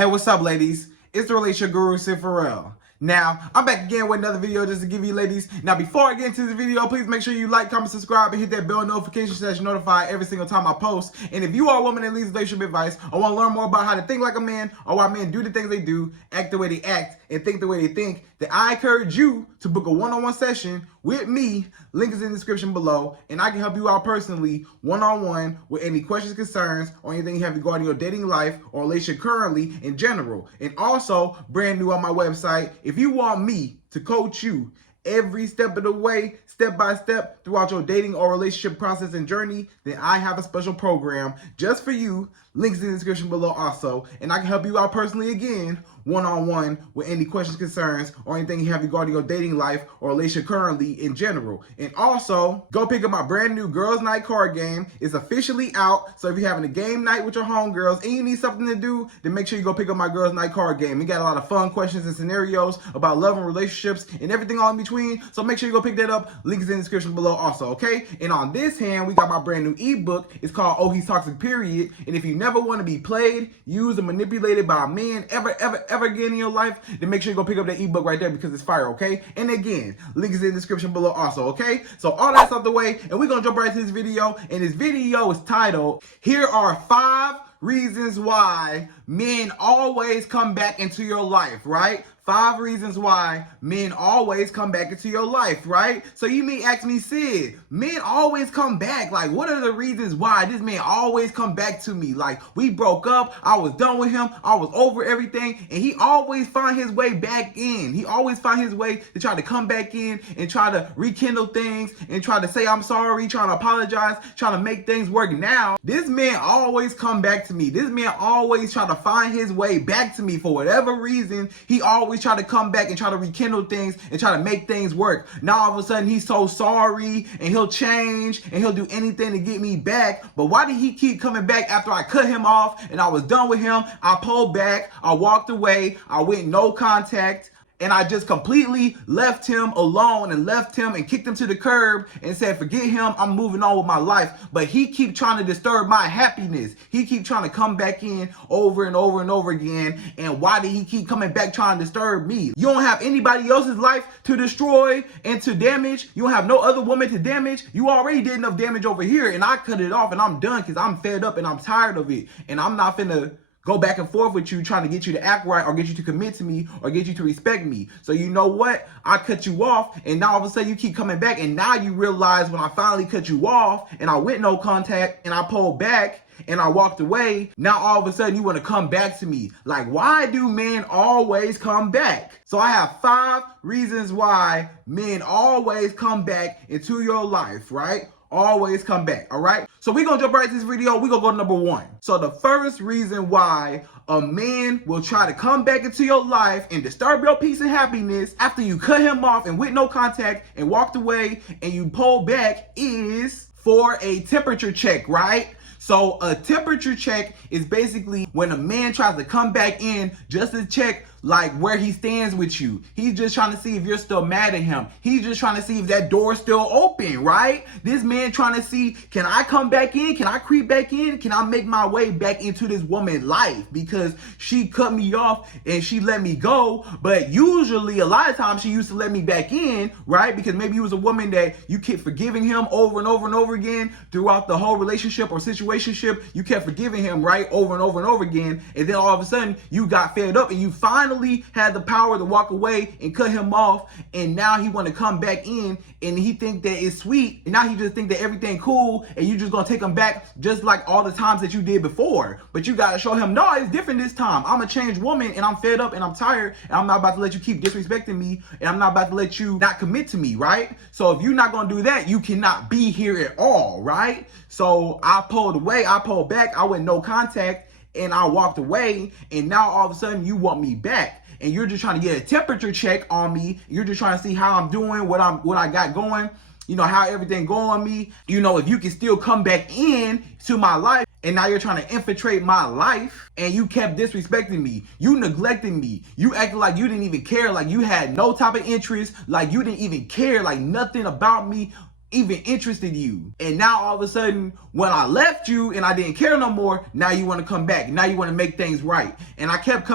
Hey, what's up, ladies? It's the relationship guru, Sydd Ferrell. Now, I'm back again with another video just to give you ladies. Now, before I get into this video, please make sure you like, comment, subscribe, and hit that bell notification so that you're notified every single time I post. And if you are a woman that needs relationship advice or want to learn more about how to think like a man or why men do the things they do, act the way they act, and think the way they think, then I encourage you to book a one-on-one session with me. Link is in the description below, and I can help you out personally, one-on-one, with any questions, concerns, or anything you have regarding your dating life or relationship currently in general. And also, brand new on my website, if you want me to coach you every step of the way, step by step, throughout your dating or relationship process and journey, then I have a special program just for you. Links in the description below also. And I can help you out personally again, one-on-one, with any questions, concerns, or anything you have regarding your dating life or relationship currently in general. And also, go pick up my brand new Girls Night card game. It's officially out. So if you're having a game night with your homegirls and you need something to do, then make sure you go pick up my Girls Night card game. We got a lot of fun questions and scenarios about love and relationships and everything all in between. So make sure you go pick that up. Link is in the description below also, okay? And on this hand, we got my brand new ebook. It's called Oh He's Toxic, Period. And if you never want to be played, used, and manipulated by a man ever again in your life, then make sure you go pick up that ebook right there because it's fire, okay? And again, link is in the description below also, okay? So all that's out the way, and we're gonna jump right into this video. And this video is titled, Here Are 5 Reasons Why Men Always Come Back Into Your Life, right? 5 reasons why men always come back into your life, right? So you may ask me, Sid, men always come back. Like, what are the reasons why this man always come back to me? Like, we broke up, I was done with him, I was over everything, and he always find his way back in. He always find his way to try to come back in and try to rekindle things and try to say I'm sorry, trying to apologize, trying to make things work. Now, this man always come back to me. This man always try to find his way back to me for whatever reason. He always try to come back and try to rekindle things and try to make things work. Now all of a sudden he's so sorry and he'll change and he'll do anything to get me back. But why did he keep coming back after I cut him off and I was done with him? I pulled back, I walked away, I went no contact, and I just completely left him alone and left him and kicked him to the curb and said, forget him, I'm moving on with my life. But he keep trying to disturb my happiness. He keep trying to come back in over and over and over again. And why did he keep coming back trying to disturb me? You don't have anybody else's life to destroy and to damage. You don't have no other woman to damage. You already did enough damage over here, and I cut it off and I'm done because I'm fed up and I'm tired of it. And I'm not finna go back and forth with you trying to get you to act right or get you to commit to me or get you to respect me. So you know what? I cut you off, and now all of a sudden you keep coming back, and now you realize when I finally cut you off and I went no contact and I pulled back and I walked away, now all of a sudden you want to come back to me. Like, why do men always come back? So I have 5 reasons why men always come back into your life, right? Always come back, all right? So we're gonna jump right to this video. We're gonna go to number 1. So the first reason why a man will try to come back into your life and disturb your peace and happiness after you cut him off and with no contact and walked away and you pulled back is for a temperature check, right? So a temperature check is basically when a man tries to come back in just to check like where he stands with you. He's just trying to see if you're still mad at him. He's just trying to see if that door's still open, right? This man trying to see, can I come back in? Can I creep back in? Can I make my way back into this woman's life? Because she cut me off and she let me go. But usually, a lot of times, she used to let me back in, right? Because maybe you was a woman that you kept forgiving him over and over and over again throughout the whole relationship or situationship. You kept forgiving him, right? Over and over and over again. And then all of a sudden, you got fed up and you finally had the power to walk away and cut him off, and now he want to come back in and he think that it's sweet, and now he just think that everything cool and you just gonna take him back just like all the times that you did before. But you gotta show him, no, it's different this time. I'm a changed woman and I'm fed up and I'm tired, and I'm not about to let you keep disrespecting me, and I'm not about to let you not commit to me, right? So if you're not gonna do that, you cannot be here at all, right? So I pulled away, I pulled back, I went no contact, and I walked away, and now all of a sudden you want me back, and you're just trying to get a temperature check on me. You're just trying to see how I'm doing, what I got going, you know, how everything going on me, you know, if you can still come back in to my life. And now you're trying to infiltrate my life, and you kept disrespecting me. You neglected me. You acted like you didn't even care, like you had no type of interest, like you didn't even care, like nothing about me even interested in you. And now all of a sudden, when I left you and I didn't care no more, now you want to come back. Now you want to make things right. And I kept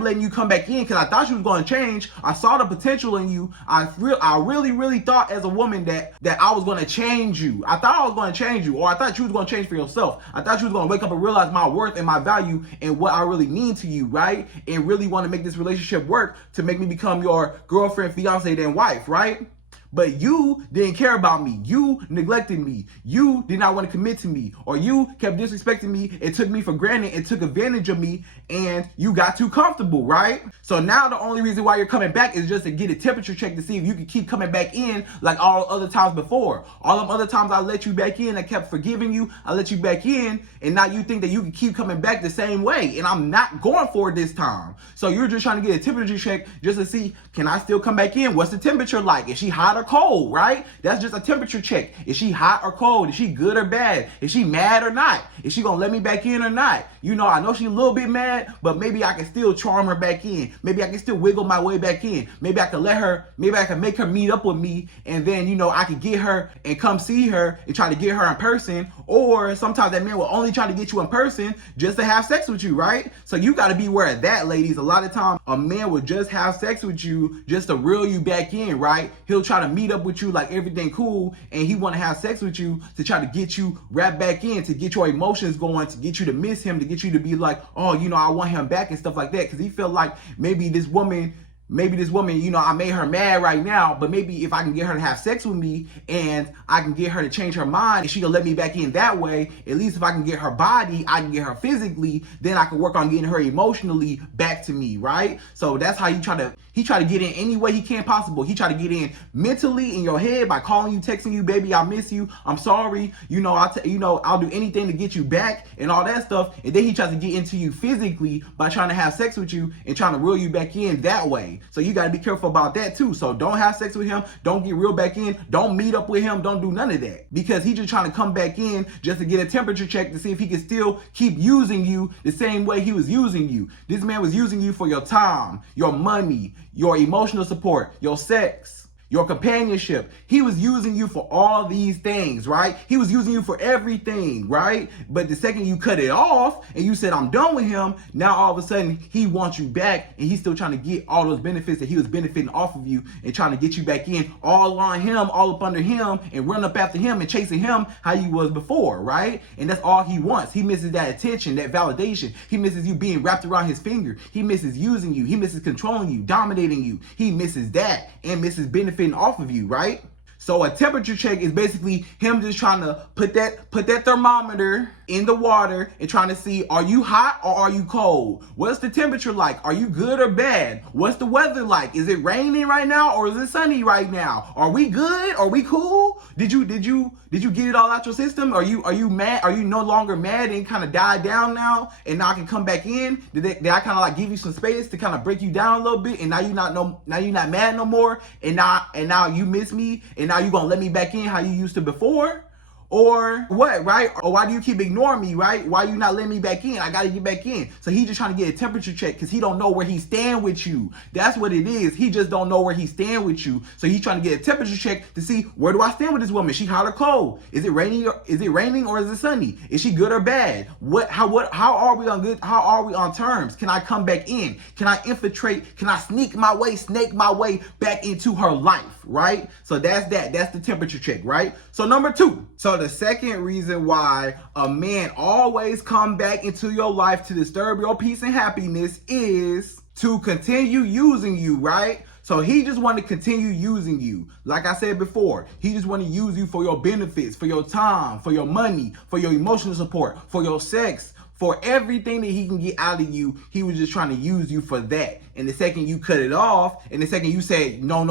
letting you come back in because I thought you was going to change. I saw the potential in you. I really thought as a woman that I was going to change you. I thought I was going to change you, or I thought you was going to change for yourself. I thought you was going to wake up and realize my worth and my value and what I really mean to you, right? And really want to make this relationship work to make me become your girlfriend, fiance, then wife, right? But you didn't care about me. You neglected me. You did not want to commit to me. Or you kept disrespecting me and took me for granted and took advantage of me, and you got too comfortable, right? So now the only reason why you're coming back is just to get a temperature check to see if you can keep coming back in like all other times before. All them other times I let you back in, I kept forgiving you, I let you back in, and now you think that you can keep coming back the same way, and I'm not going for it this time. So you're just trying to get a temperature check just to see, can I still come back in? What's the temperature like? Is she hot or cold, right? That's just a temperature check. Is she hot or cold? Is she good or bad? Is she mad or not? Is she gonna let me back in or not? You know, I know she's a little bit mad, but maybe I can still charm her back in. Maybe I can still wiggle my way back in. Maybe I can make her meet up with me, and then, you know, I can get her and come see her and try to get her in person. Or sometimes that man will only try to get you in person just to have sex with you, right? So you got to be aware of that, ladies. A lot of times a man will just have sex with you just to reel you back in, right? He'll try to meet up with you like everything cool, and he want to have sex with you to try to get you wrapped back in, to get your emotions going, to get you to miss him, to get you to be like, oh, you know, I want him back and stuff like that, because he feel like maybe this woman, you know, I made her mad right now, but maybe if I can get her to have sex with me and I can get her to change her mind and she can let me back in that way, at least if I can get her body, I can get her physically, then I can work on getting her emotionally back to me, right? So that's how he try to get in any way he can possible. He try to get in mentally in your head by calling you, texting you, baby, I miss you, I'm sorry, you know, I'll do anything to get you back and all that stuff. And then he tries to get into you physically by trying to have sex with you and trying to reel you back in that way. So you got to be careful about that too. So don't have sex with him. Don't get real back in. Don't meet up with him. Don't do none of that, because he's just trying to come back in just to get a temperature check to see if he can still keep using you the same way he was using you. This man was using you for your time, your money, your emotional support, your sex, your companionship. He was using you for all these things, right? He was using you for everything, right? But the second you cut it off and you said, I'm done with him, now all of a sudden he wants you back, and he's still trying to get all those benefits that he was benefiting off of you and trying to get you back in, all on him, all up under him, and run up after him and chasing him how you was before, right? And that's all he wants. He misses that attention, that validation. He misses you being wrapped around his finger. He misses using you. He misses controlling you, dominating you. He misses that and misses benefiting off of you, right? So a temperature check is basically him just trying to put that thermometer in the water and trying to see, are you hot or are you cold? What's the temperature like? Are you good or bad? What's the weather like? Is it raining right now or is it sunny right now? Are we good? Are we cool? Did you get it all out your system? Are you mad? Are you no longer mad and kind of died down now and now I can come back in? Did I kind of like give you some space to kind of break you down a little bit, and now you're not mad no more, and now you miss me, and now you gonna let me back in how you used to before? Or what, right? Or why do you keep ignoring me, right? Why you not letting me back in? I gotta get back in. So he just trying to get a temperature check because he don't know where he stand with you. That's what it is. He just don't know where he stand with you. So he's trying to get a temperature check to see, where do I stand with this woman? Is she hot or cold? Is it raining or is it sunny? Is she good or bad? How are we on good? How are we on terms? Can I come back in? Can I infiltrate? Can I snake my way back into her life, right? So that's that. That's the temperature check, right? So number 2. So the second reason why a man always come back into your life to disturb your peace and happiness is to continue using you, right? So he just want to continue using you. Like I said before, he just want to use you for your benefits, for your time, for your money, for your emotional support, for your sex, for everything that he can get out of you. He was just trying to use you for that. And the second you cut it off, and the second you say, no,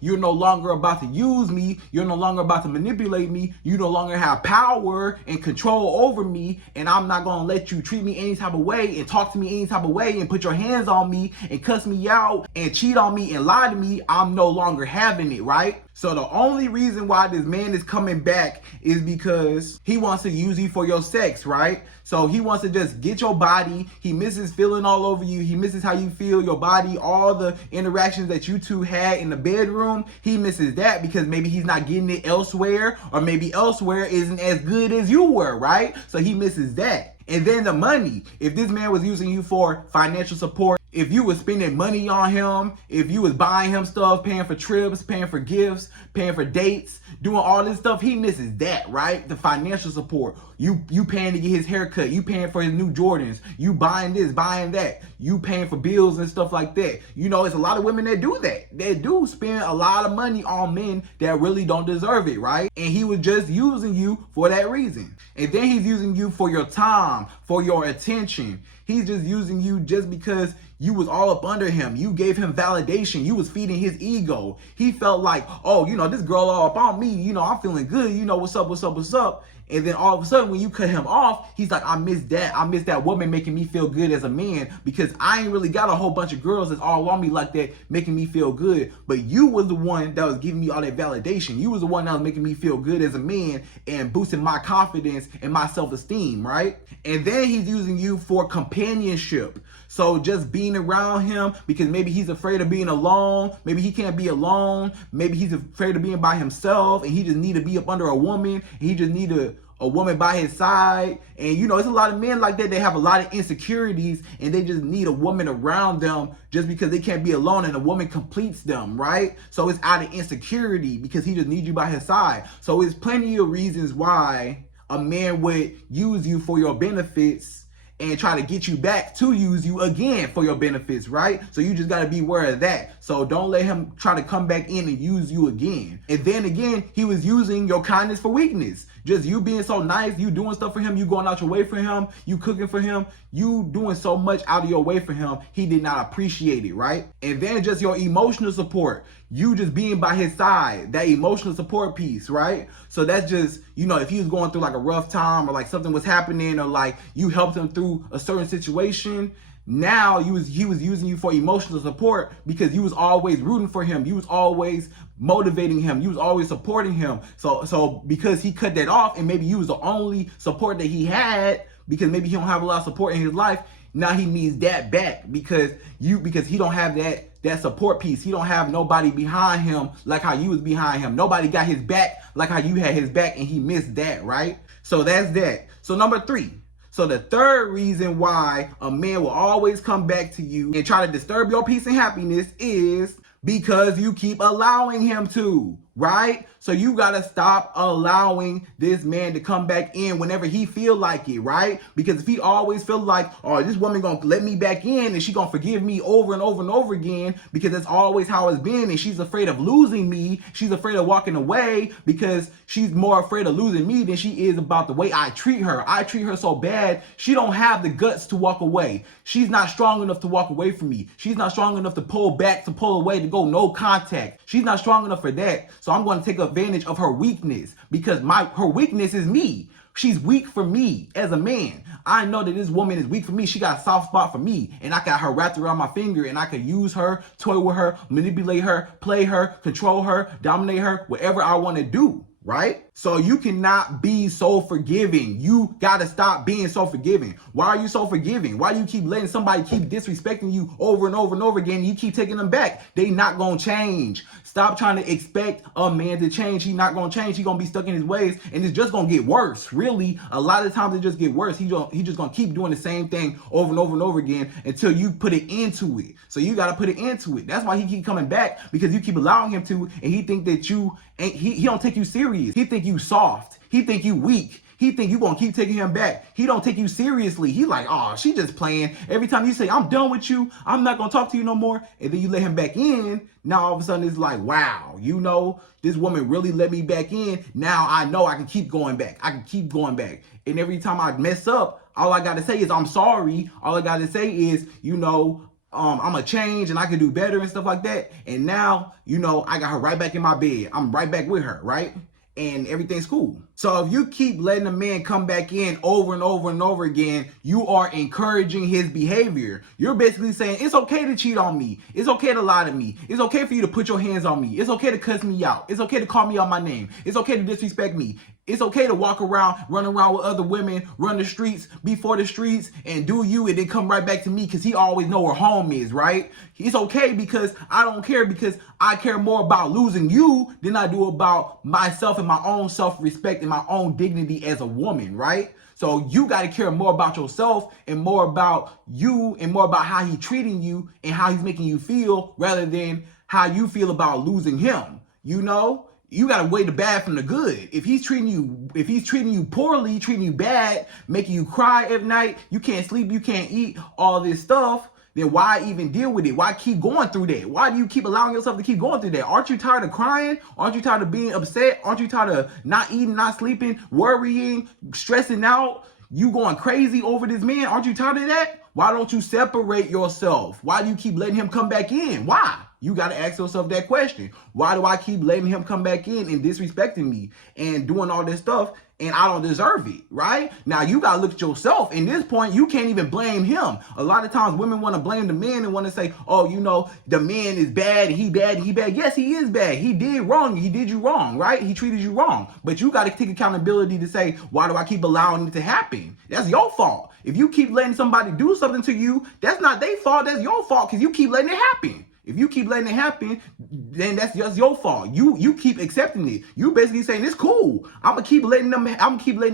you're no longer about to use me, you're no longer about to manipulate me, you no longer have power and control over me, and I'm not gonna let you treat me any type of way and talk to me any type of way and put your hands on me and cuss me out and cheat on me and lie to me, I'm no longer having it, right? So the only reason why this man is coming back is because he wants to use you for your sex, right? So he wants to just get your body. He misses feeling all over you. He misses how you feel, your body, all the interactions that you two had in the bedroom. He misses that because maybe he's not getting it elsewhere, or maybe elsewhere isn't as good as you were, right? So he misses that. And then the money. If this man was using you for financial support, if you was spending money on him, if you was buying him stuff, paying for trips, paying for gifts, paying for dates, doing all this stuff, he misses that, right? The financial support. You paying to get his haircut, you paying for his new Jordans, you buying this, buying that, you paying for bills and stuff like that. You know, it's a lot of women that do that. They do spend a lot of money on men that really don't deserve it, right? And he was just using you for that reason. And then he's using you for your time, for your attention. He's just using you just because you was all up under him. You gave him validation. You was feeding his ego. He felt like, oh, you know, this girl all up on me. You know, I'm feeling good. You know, what's up, what's up, what's up. And then all of a sudden, when you cut him off, he's like, I miss that. I miss that woman making me feel good as a man, because I ain't really got a whole bunch of girls that's all on me like that, making me feel good. But you was the one that was giving me all that validation. You was the one that was making me feel good as a man and boosting my confidence and my self-esteem, right? And then he's using you for companionship. So just being around him because maybe he's afraid of being alone. Maybe he can't be alone. Maybe he's afraid of being by himself and he just need to be up under a woman. He just need a woman by his side. And you know, it's a lot of men like that. They have a lot of insecurities and they just need a woman around them just because they can't be alone, and a woman completes them, right? So it's out of insecurity because he just needs you by his side. So it's plenty of reasons why a man would use you for your benefits and try to get you back to use you again for your benefits, right? So you just got to be aware of that. So don't let him try to come back in and use you again. And then again, he was using your kindness for weakness. Just you being so nice, you doing stuff for him, you going out your way for him, you cooking for him, you doing so much out of your way for him, he did not appreciate it, right? And then just your emotional support, you just being by his side, that emotional support piece, right? So that's just, you know, if he was going through like a rough time or like something was happening or like you helped him through a certain situation, now he was using you for emotional support because you was always rooting for him. You was always motivating him. You was always supporting him. So because he cut that off and maybe you was the only support that he had, because maybe he don't have a lot of support in his life, now he needs that back because he don't have that support piece. He don't have nobody behind him like how you was behind him. Nobody got his back like how you had his back, and he missed that, right? So that's that. So number 3. So the third reason why a man will always come back to you and try to disturb your peace and happiness is because you keep allowing him to, right? So you gotta stop allowing this man to come back in whenever he feel like it, right? Because if he always feel like, oh, this woman gonna let me back in and she gonna forgive me over and over and over again because that's always how it's been, and she's afraid of losing me, she's afraid of walking away because she's more afraid of losing me than she is about the way I treat her. I treat her so bad, she don't have the guts to walk away. She's not strong enough to walk away from me. She's not strong enough to pull back, to pull away, to go no contact. She's not strong enough for that. So I'm going to take advantage of her weakness because her weakness is me. She's weak for me as a man. I know that this woman is weak for me. She got a soft spot for me, and I got her wrapped around my finger, and I can use her, toy with her, manipulate her, play her, control her, dominate her, whatever I want to do, right? So you cannot be so forgiving. You got to stop being so forgiving. Why are you so forgiving? Why do you keep letting somebody keep disrespecting you over and over and over again, and you keep taking them back? They not going to change. Stop trying to expect a man to change. He not going to change. He going to be stuck in his ways, and it's just going to get worse. Really, a lot of times it just get worse. He just going to keep doing the same thing over and over and over again until you put it into it. So you got to put it into it. That's why he keep coming back, because you keep allowing him to, and he think that you ain't, he don't take you serious. He think you soft. He think you weak. He think you gonna keep taking him back. He don't take you seriously. He like, oh, she just playing. Every time you say, I'm done with you, I'm not gonna talk to you no more, and then you let him back in, now all of a sudden it's like, wow, you know, this woman really let me back in. Now I know I can keep going back. I can keep going back. And every time I mess up, all I gotta say is I'm sorry. All I gotta say is, you know, I'm a change and I can do better and stuff like that. And now, you know, I got her right back in my bed. I'm right back with her, right? And everything's cool. So if you keep letting a man come back in over and over and over again, you are encouraging his behavior. You're basically saying, it's okay to cheat on me. It's okay to lie to me. It's okay for you to put your hands on me. It's okay to cuss me out. It's okay to call me out my name. It's okay to disrespect me. It's okay to walk around, run around with other women, run the streets, be for the streets, and do you, and then come right back to me because he always know where home is, right? It's okay because I don't care, because I care more about losing you than I do about myself and my own self-respect and my own dignity as a woman, right? So you got to care more about yourself and more about you and more about how he's treating you and how he's making you feel rather than how you feel about losing him, you know? You gotta weigh the bad from the good. If he's treating you poorly, treating you bad, making you cry every night, you can't sleep, you can't eat, all this stuff, then why even deal with it? Why keep going through that? Why do you keep allowing yourself to keep going through that? Aren't you tired of crying? Aren't you tired of being upset? Aren't you tired of not eating, not sleeping, worrying, stressing out? You going crazy over this man? Aren't you tired of that? Why don't you separate yourself? Why do you keep letting him come back in? Why? You got to ask yourself that question. Why do I keep letting him come back in and disrespecting me and doing all this stuff and I don't deserve it, right? Now, you got to look at yourself. In this point, you can't even blame him. A lot of times women want to blame the man and want to say, oh, you know, the man is bad, he bad, he bad. Yes, he is bad. He did wrong. He did you wrong, right? He treated you wrong. But you got to take accountability to say, why do I keep allowing it to happen? That's your fault. If you keep letting somebody do something to you, that's not their fault. That's your fault because you keep letting it happen. If you keep letting it happen, then that's just your fault. You keep accepting it. You basically saying it's cool. I'm gonna keep letting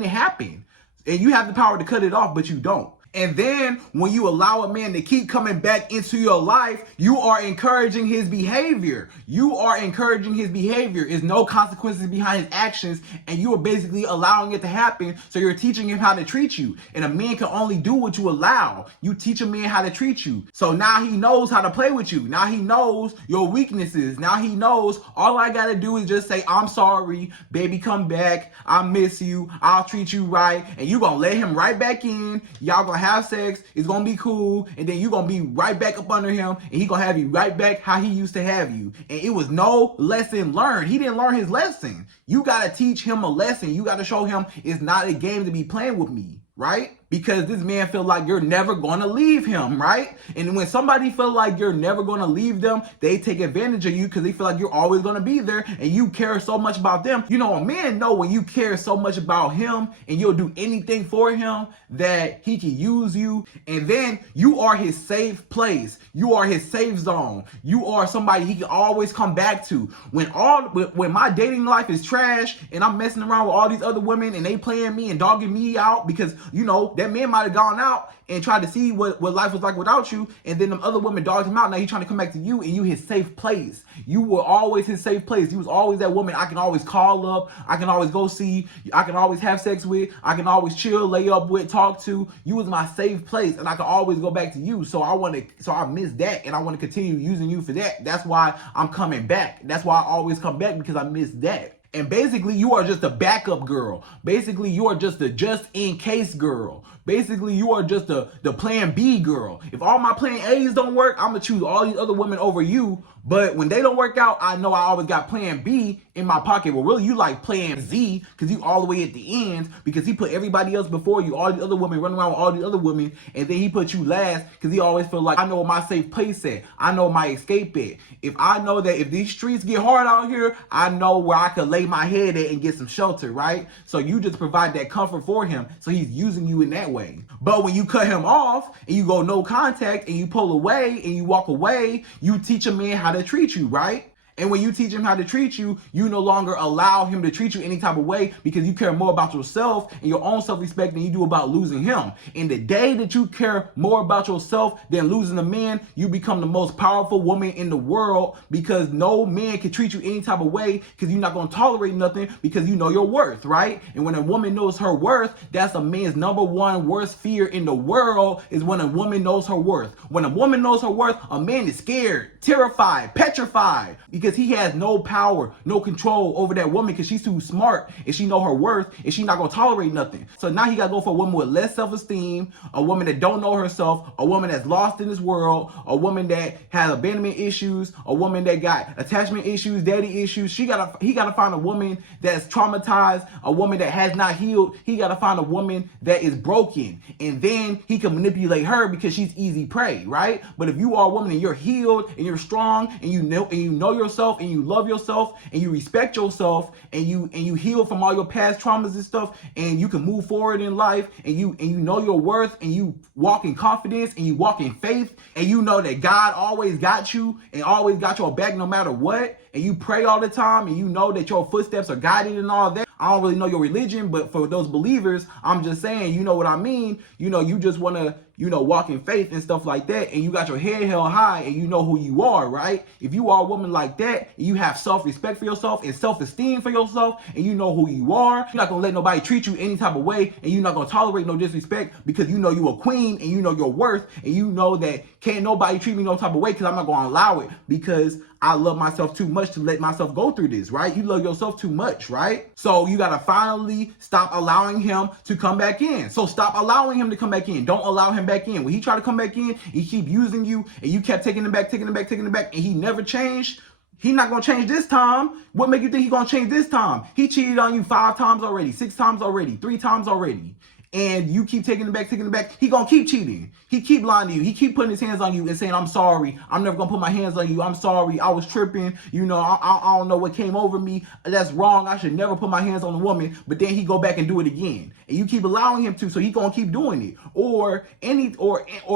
it happen. And you have the power to cut it off, but you don't. And then when you allow a man to keep coming back into your life, you are encouraging his behavior. You are encouraging his behavior. There's no consequences behind his actions, and you are basically allowing it to happen. So you're teaching him how to treat you. And a man can only do what you allow. You teach a man how to treat you. So now he knows how to play with you. Now he knows your weaknesses. Now he knows all I gotta do is just say, I'm sorry, baby, come back. I miss you. I'll treat you right. And you're gonna let him right back in. Y'all gonna have sex, it's gonna be cool, and then you're gonna be right back up under him, and he gonna have you right back how he used to have you. And it was no lesson learned. He didn't learn his lesson. You gotta teach him a lesson. You gotta show him it's not a game to be playing with me, right? Because this man feel like you're never gonna leave him, right? And when somebody feel like you're never gonna leave them, they take advantage of you because they feel like you're always gonna be there and you care so much about them. You know, a man know when you care so much about him and you'll do anything for him that he can use you. And then you are his safe place. You are his safe zone. You are somebody he can always come back to. When my dating life is trash and I'm messing around with all these other women and they playing me and dogging me out because, you know, that man might have gone out and tried to see what life was like without you, and then them other women dogged him out. Now he's trying to come back to you, and you his safe place. You were always his safe place. You was always that woman I can always call up, I can always go see, I can always have sex with, I can always chill, lay up with, talk to. You was my safe place, and I can always go back to you. So I miss that, and I want to continue using you for that. That's why I'm coming back. That's why I always come back, because I miss that. And basically, you are just a backup girl. Basically, you are just a just-in-case girl. Basically, you are just the plan B girl. If all my plan A's don't work, I'm going to choose all these other women over you. But when they don't work out, I know I always got plan B in my pocket. Well, really, you like plan Z because you all the way at the end because he put everybody else before you, all the other women, running around with all the other women, and then he put you last because he always feel like, I know where my safe place at. I know my escape at. If I know that if these streets get hard out here, I know where I could lay my head at and get some shelter, right? So you just provide that comfort for him. So he's using you in that way. But when you cut him off and you go no contact and you pull away and you walk away, you teach a man how to treat you, right? And when you teach him how to treat you, you no longer allow him to treat you any type of way because you care more about yourself and your own self-respect than you do about losing him. And the day that you care more about yourself than losing a man, you become the most powerful woman in the world because no man can treat you any type of way because you're not going to tolerate nothing because you know your worth, right? And when a woman knows her worth, that's a man's number one worst fear in the world is when a woman knows her worth. When a woman knows her worth, a man is scared, terrified, petrified because because he has no power, no control over that woman because she's too smart and she know her worth and she not gonna tolerate nothing. So now he gotta go for a woman with less self-esteem, a woman that don't know herself, a woman that's lost in this world, a woman that has abandonment issues, a woman that got attachment issues, daddy issues. He gotta find a woman that's traumatized, a woman that has not healed. He gotta find a woman that is broken, and then he can manipulate her because she's easy prey, right? But if you are a woman and you're healed and you're strong and you know yourself and you love yourself and you respect yourself and you heal from all your past traumas and stuff, and you can move forward in life, and you know your worth, and you walk in confidence and you walk in faith, and you know that God always got you and always got your back no matter what, and you pray all the time and you know that your footsteps are guided and all that. I don't really know your religion, but for those believers, I'm just saying, you know what I mean? You know, you just want to, walk in faith and stuff like that, and you got your head held high and you know who you are, right? If you are a woman like that, and you have self-respect for yourself and self-esteem for yourself, and you know who you are, you're not going to let nobody treat you any type of way, and you're not going to tolerate no disrespect because you know you a queen and you know your worth, and you know that can't nobody treat me no type of way because I'm not going to allow it because I love myself too much to let myself go through this, right? You love yourself too much, right? So you got to finally stop allowing him to come back in. So stop allowing him to come back in. Don't allow him back in. When he tried to come back in, he keep using you and you kept taking him back, and he never changed. He's not going to change this time. What make you think he's going to change this time? He cheated on you 5 times already, 6 times already, 3 times already. And you keep taking it back, he gonna keep cheating. He keep lying to you. He keep putting his hands on you and saying, I'm sorry. I'm never gonna put my hands on you. I'm sorry. I was tripping. I don't know what came over me. That's wrong. I should never put my hands on a woman. But then he go back and do it again. And you keep allowing him to, so he gonna keep doing it. Or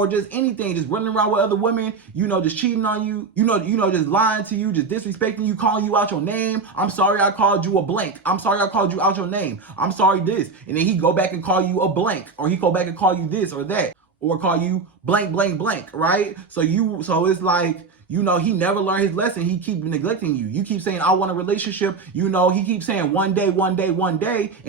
just anything, just running around with other women, just cheating on you, just lying to you, just disrespecting you, calling you out your name. I'm sorry I called you a blank. I'm sorry I called you out your name. I'm sorry this. And then he go back and call you a blank, or he go back and call you this or that, or call you blank, right? So it's like, he never learned his lesson. He keep neglecting you. You keep saying, I want a relationship. He keeps saying one day, and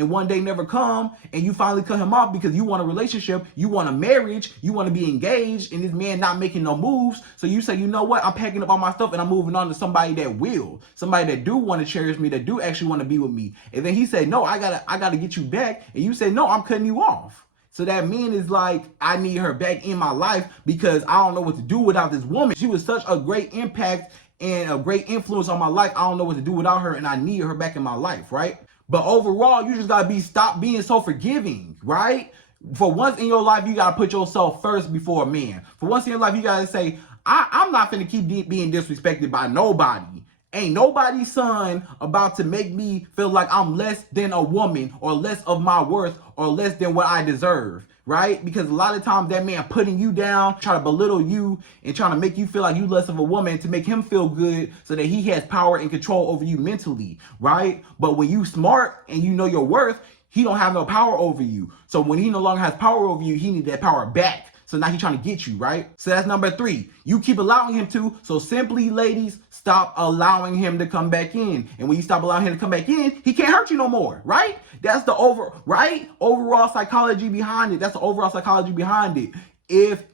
one day never come. And you finally cut him off because you want a relationship. You want a marriage. You want to be engaged. And this man not making no moves. So you say, you know what? I'm packing up all my stuff and I'm moving on to somebody that will. Somebody that do want to cherish me, that do actually want to be with me. And then he said, no, I gotta get you back. And you say, no, I'm cutting you off. So that mean is like, I need her back in my life because I don't know what to do without this woman. She was such a great impact and a great influence on my life. I don't know what to do without her, and I need her back in my life, right? But overall, you just gotta stop being so forgiving, right? For once in your life, you gotta put yourself first before a man. For once in your life, you gotta say, I'm not finna keep being disrespected by nobody. Ain't nobody's son about to make me feel like I'm less than a woman or less of my worth or less than what I deserve, right? Because a lot of times that man putting you down, trying to belittle you and trying to make you feel like you less of a woman to make him feel good so that he has power and control over you mentally, right? But when you smart and you know your worth, he don't have no power over you. So when he no longer has power over you, he needs that power back. So now he's trying to get you, right? So that's number 3. You keep allowing him to. So simply, ladies, stop allowing him to come back in. And when you stop allowing him to come back in, he can't hurt you no more, right? That's the overall psychology behind it. That's the overall psychology behind it. If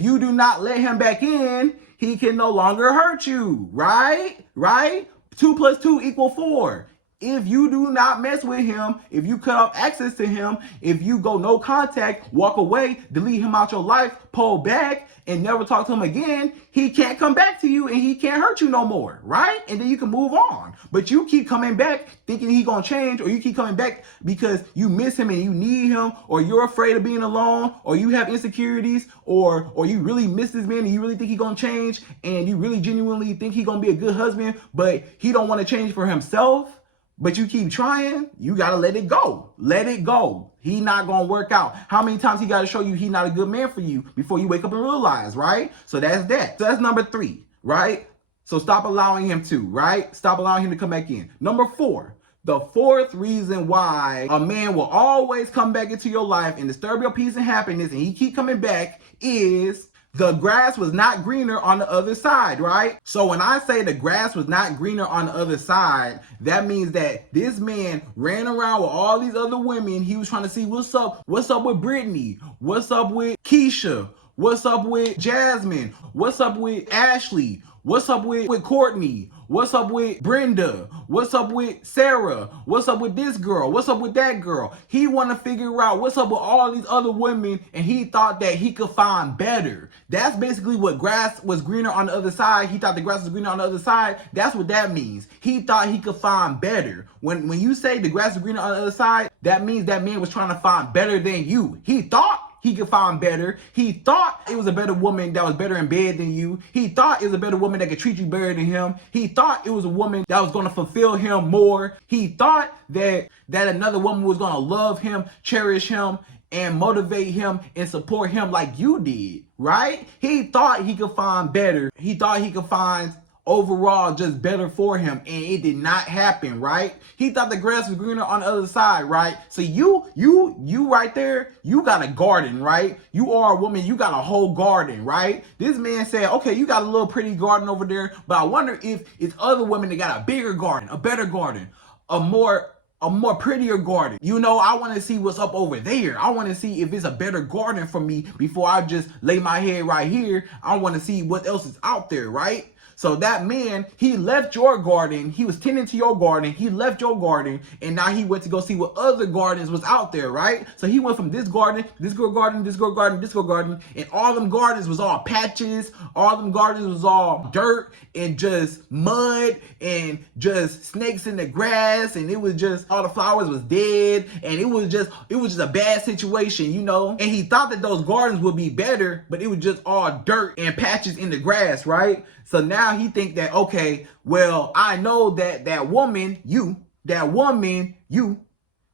you do not let him back in, he can no longer hurt you, right? 2 + 2 = 4. If you do not mess with him, if you cut off access to him, if you go no contact, walk away, delete him out your life, pull back, and never talk to him again, he can't come back to you and he can't hurt you no more, right? And then you can move on. But you keep coming back thinking he's gonna change, or you keep coming back because you miss him and you need him, or you're afraid of being alone, or you have insecurities, or you really miss this man and you really think he's gonna change, and you really genuinely think he's gonna be a good husband, but he don't want to change for himself. But you keep trying, you got to let it go. Let it go. He not going to work out. How many times he got to show you he not a good man for you before you wake up and realize, right? So that's that. So that's number 3, right? So stop allowing him to, right? Stop allowing him to come back in. Number 4, the 4th reason why a man will always come back into your life and disturb your peace and happiness, and he keep coming back, is the grass was not greener on the other side, right? So when I say the grass was not greener on the other side, that means that this man ran around with all these other women. He was trying to see what's up with Brittany, what's up with Keisha, What's up with Jasmine? What's up with Ashley? What's up with Courtney? What's up with Brenda? What's up with Sarah? What's up with this girl? What's up with that girl? He want to figure out what's up with all these other women, and he thought that he could find better. That's basically what grass was greener on the other side. He thought the grass was greener on the other side. That's what that means. He thought he could find better. When you say the grass is greener on the other side, that means that man was trying to find better than you. He thought he could find better. He thought it was a better woman that was better in bed than you. He thought it was a better woman that could treat you better than him. He thought it was a woman that was going to fulfill him more. He thought that another woman was going to love him, cherish him, and motivate him and support him like you did, right? He thought he could find better. He thought he could find overall just better for him, and it did not happen, right? He thought the grass was greener on the other side, right? So you right there, you got a garden, right? You are a woman, you got a whole garden, right? This man said, okay, you got a little pretty garden over there, but I wonder if it's other women that got a bigger garden, a better garden, a more prettier garden. You know, I want to see what's up over there. I want to see if it's a better garden for me before I just lay my head right here. I want to see what else is out there, right? So that man, he left your garden. He was tending to your garden. He left your garden, and now he went to go see what other gardens was out there, right? So he went from this garden, this girl garden, this girl garden, this girl garden, and all them gardens was all patches. All them gardens was all dirt and just mud and just snakes in the grass, and it was just all the flowers was dead, and it was just a bad situation, you know? And he thought that those gardens would be better, but it was just all dirt and patches in the grass, right? So now he think that, okay, well, I know that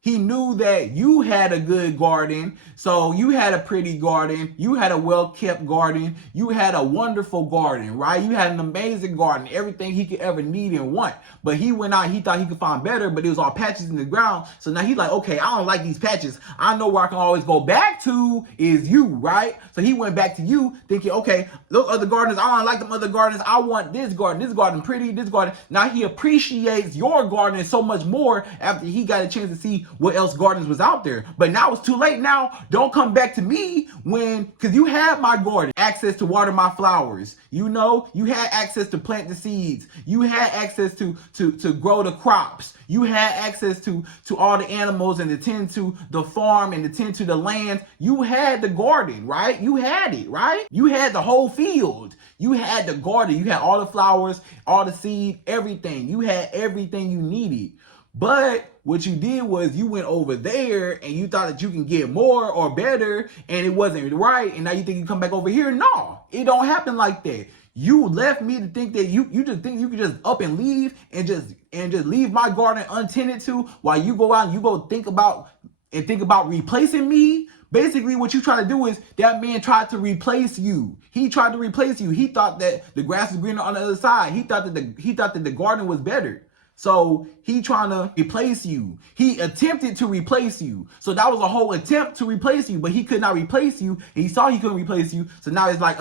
he knew that you had a good garden. So you had a pretty garden. You had a well-kept garden. You had a wonderful garden, right? You had an amazing garden, everything he could ever need and want. But he went out, he thought he could find better, but it was all patches in the ground. So now he's like, okay, I don't like these patches. I know where I can always go back to is you, right? So he went back to you thinking, okay, those other gardens, I don't like them other gardens. I want this garden pretty, this garden. Now he appreciates your garden so much more after he got a chance to see what else gardens was out there. But now it's too late. Now don't come back to me because you had my garden, access to water my flowers. You know, you had access to plant the seeds. You had access to grow the crops. You had access to all the animals and to tend to the farm and to tend to the land. You had the garden, right? You had it, right? You had the whole field. You had the garden. You had all the flowers, all the seed, everything. You had everything you needed. But what you did was you went over there and you thought that you can get more or better, and it wasn't right. And now you think you come back over here. No, it don't happen like that. You left me to think that you just think you can just up and leave and just leave my garden untended to while you go out and you go think about replacing me. Basically, what you try to do is that man tried to replace you. He tried to replace you. He thought that the grass was greener on the other side. He thought that the garden was better. So he trying to replace you. He attempted to replace you. So that was a whole attempt to replace you, but he could not replace you. He saw he couldn't replace you. So now it's like,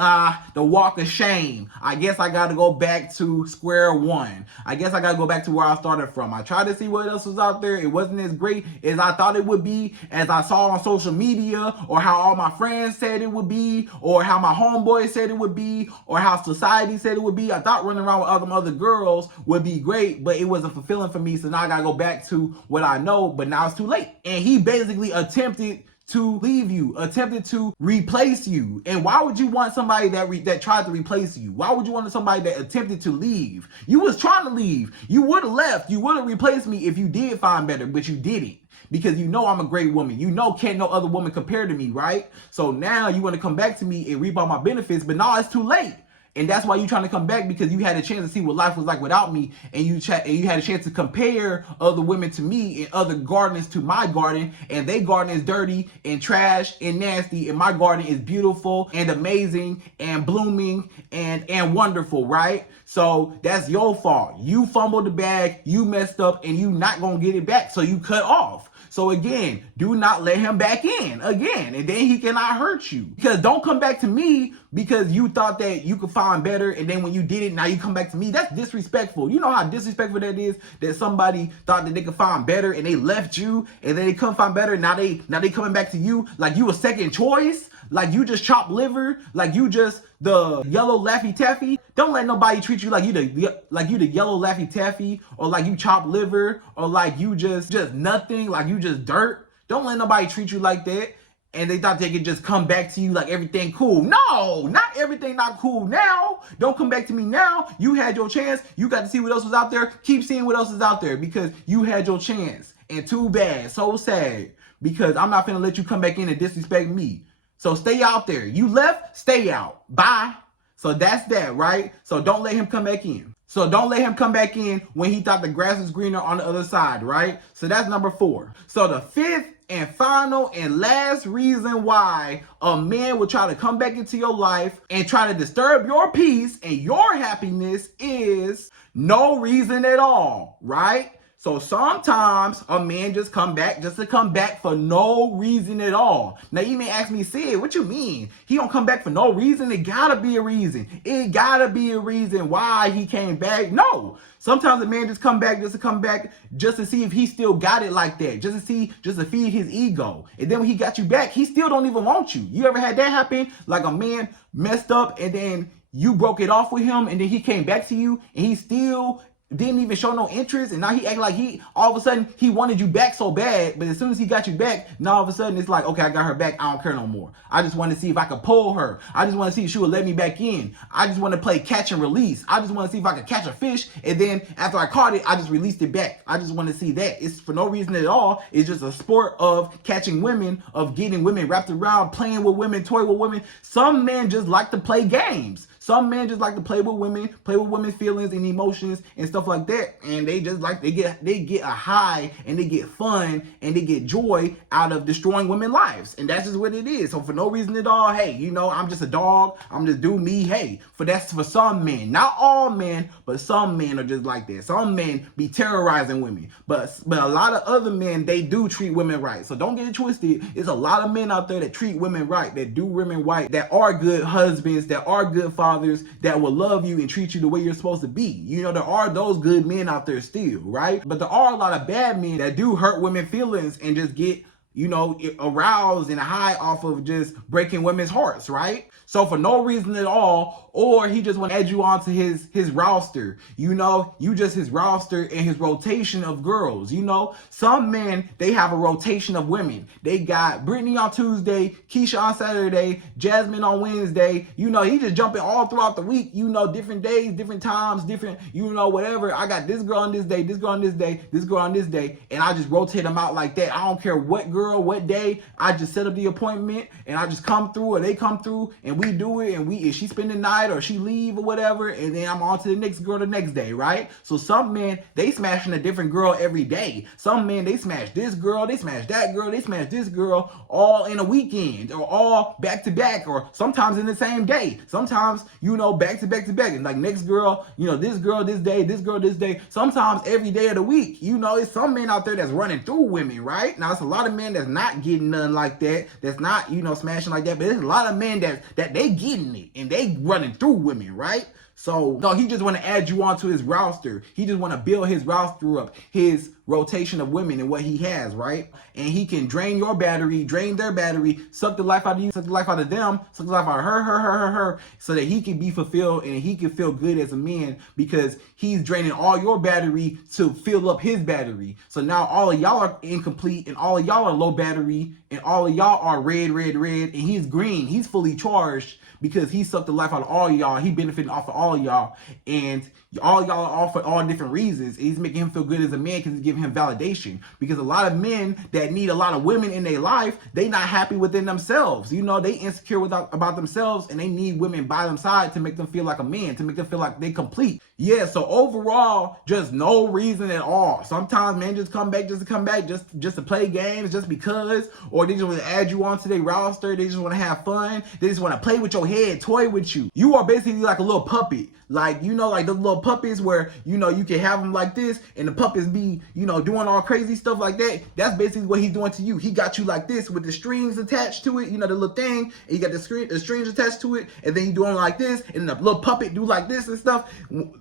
the walk of shame. I guess I got to go back to square one. I guess I got to go back to where I started from. I tried to see what else was out there. It wasn't as great as I thought it would be, as I saw on social media, or how all my friends said it would be, or how my homeboys said it would be, or how society said it would be. I thought running around with other girls would be great, but it wasn't fulfilling for me. So now I gotta go back to what I know, but now it's too late. And he basically attempted to leave you, attempted to replace you. And why would you want somebody that tried to replace you? Why would you want somebody that attempted to leave? You was trying to leave. You would have left. You would have replaced me if you did find better, but you didn't. Because you know I'm a great woman. You know can't no other woman compare to me, right? So now you want to come back to me and reap all my benefits, but now it's too late. And that's why you're trying to come back, because you had a chance to see what life was like without me, and you had a chance to compare other women to me and other gardeners to my garden, and their garden is dirty and trash and nasty, and my garden is beautiful and amazing and blooming and wonderful, right? So that's your fault. You fumbled the bag, you messed up, and you not gonna get it back, so you cut off. So again, do not let him back in again, and then he cannot hurt you. Because don't come back to me because you thought that you could find better, and then when you did it, now you come back to me. That's disrespectful. You know how disrespectful that is, that somebody thought that they could find better and they left you, and then they couldn't find better, and now they coming back to you like you a second choice. like you just chop liver, like you just the yellow Laffy Taffy. Don't let nobody treat you like you the yellow Laffy Taffy, or like you chop liver, or like you just nothing, like you just dirt. Don't let nobody treat you like that. And they thought they could just come back to you like everything cool. No, not everything not cool now. Don't come back to me now. You had your chance. You got to see what else was out there. Keep seeing what else is out there because you had your chance. And too bad, so sad, because I'm not finna let you come back in and disrespect me. So stay out there. You left, stay out. Bye. So that's that, right? So don't let him come back in. So don't let him come back in when he thought the grass was greener on the other side, right? So that's number 4. So the 5th and final and last reason why a man will try to come back into your life and try to disturb your peace and your happiness is no reason at all, right? So sometimes a man just come back just to come back for no reason at all. Now you may ask me, Sid, what you mean? He don't come back for no reason? It gotta be a reason. It gotta be a reason why he came back. No. Sometimes a man just come back just to come back just to see if he still got it like that. Just to feed his ego. And then when he got you back, he still don't even want you. You ever had that happen? Like a man messed up and then you broke it off with him and then he came back to you and he still didn't even show no interest, and now he act like he all of a sudden he wanted you back so bad, but as soon as he got you back, now all of a sudden it's like, okay, I got her back, I don't care no more. I just want to see if I could pull her. I just want to see if she would let me back in. I just want to play catch and release. I just want to see if I could catch a fish, and then after I caught it, I just released it back. I just want to see that. It's for no reason at all. It's just a sport of catching women, of getting women wrapped around, playing with women, toy with women. Some men just like to play games. Some men just like to play with women's feelings and emotions and stuff like that. And they just like, they get a high and they get fun and they get joy out of destroying women's lives. And that's just what it is. So for no reason at all, hey, you know, I'm just a dog. I'm just do me. Hey, that's for some men, not all men, but some men are just like that. Some men be terrorizing women, but a lot of other men, they do treat women right. So don't get it twisted. There's a lot of men out there that treat women right, that do women right, that are good husbands, that are good fathers, that will love you and treat you the way you're supposed to be. You know, there are those good men out there still, right? But there are a lot of bad men that do hurt women's feelings and just get, you know, aroused and high off of just breaking women's hearts, right? So for no reason at all, or he just want to add you onto his roster. You know, you just his roster and his rotation of girls. You know, some men, they have a rotation of women. They got Brittany on Tuesday, Keisha on Saturday, Jasmine on Wednesday. You know, he just jumping all throughout the week. You know, different days, different times, different, you know, whatever. I got this girl on this day, this girl on this day, this girl on this day, and I just rotate them out like that. I don't care what girl, what day. I just set up the appointment and I just come through, or they come through, and we do it. And if she spend the night or she leave or whatever, and then I'm on to the next girl the next day, right? So some men, they smashing a different girl every day. Some men, they smash this girl, they smash that girl, they smash this girl all in a weekend, or all back to back, or sometimes in the same day. Sometimes, you know, back to back to back. And like next girl, you know, this girl this day, this girl this day. Sometimes every day of the week. You know, it's some men out there that's running through women, right? Now it's a lot of men that's not getting none like that, that's not, you know, smashing like that, but there's a lot of men that they getting it and they running through women, right? So no, he just want to add you onto his roster. He just want to build his roster up, his rotation of women and what he has, right? And he can drain your battery, drain their battery, suck the life out of you, suck the life out of them, suck the life out of her, so that he can be fulfilled and he can feel good as a man, because he's draining all your battery to fill up his battery. So now all of y'all are incomplete and all of y'all are low battery and all of y'all are red, and he's green. He's fully charged because he sucked the life out of all of y'all. He benefiting off of all of y'all, and all y'all are off for all different reasons. He's making him feel good as a man because he's giving him validation. Because a lot of men that need a lot of women in their life, they not happy within themselves. You know, they insecure about themselves, and they need women by their side to make them feel like a man, to make them feel like they complete. Yeah, so overall, just no reason at all. Sometimes men just come back just to come back, just to play games, just because, or they just want to add you onto their roster. They just want to have fun. They just want to play with your head, toy with you. You are basically like a little puppet. Like, you know, like the little puppets where, you know, you can have them like this and the puppets be, you know, doing all crazy stuff like that. That's basically what he's doing to you. He got you like this with the strings attached to it, you know, the little thing, and you got the strings attached to it, and then you doing like this, and the little puppet do like this and stuff.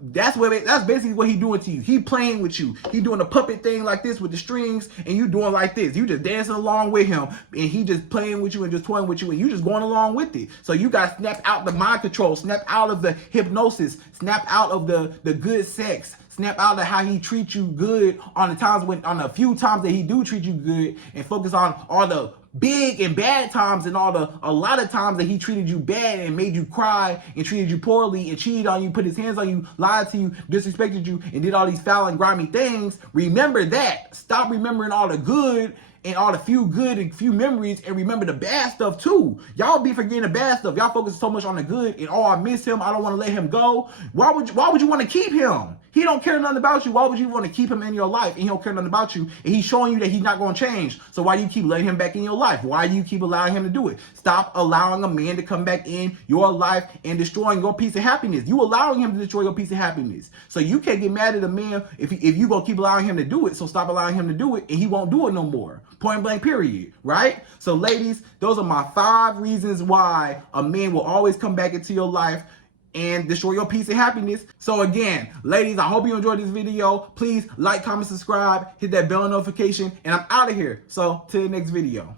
That's basically what he doing to you. He playing with you. He doing a puppet thing like this with the strings, and you doing like this. You just dancing along with him, and he just playing with you and just toying with you, and you just going along with it. So you got to snap out the mind control, snap out of the hypnosis, snap out of the good sex, snap out of how he treats you good on the few times that he do treat you good, and focus on all the big and bad times and a lot of times that he treated you bad and made you cry and treated you poorly and cheated on you, put his hands on you, lied to you, disrespected you, and did all these foul and grimy things. Remember that. Stop remembering all the good and all the few memories, and remember the bad stuff too. Y'all be forgetting the bad stuff. Y'all focus so much on the good, and I miss him, I don't want to let him go. Why would you want to keep him? He don't care nothing about you. Why would you want to keep him in your life, and he don't care nothing about you, and he's showing you that he's not going to change? So why do you keep letting him back in your life? Why do you keep allowing him to do it? Stop allowing a man to come back in your life and destroying your peace of happiness. You allowing him to destroy your peace of happiness. So you can't get mad at a man if you gonna keep allowing him to do it. So stop allowing him to do it, and he won't do it no more. Point blank, period. Right? So ladies, those are my 5 reasons why a man will always come back into your life and destroy your peace and happiness. So again, ladies, I hope you enjoyed this video. Please like, comment, subscribe, hit that bell notification, and I'm out of here. So till the next video.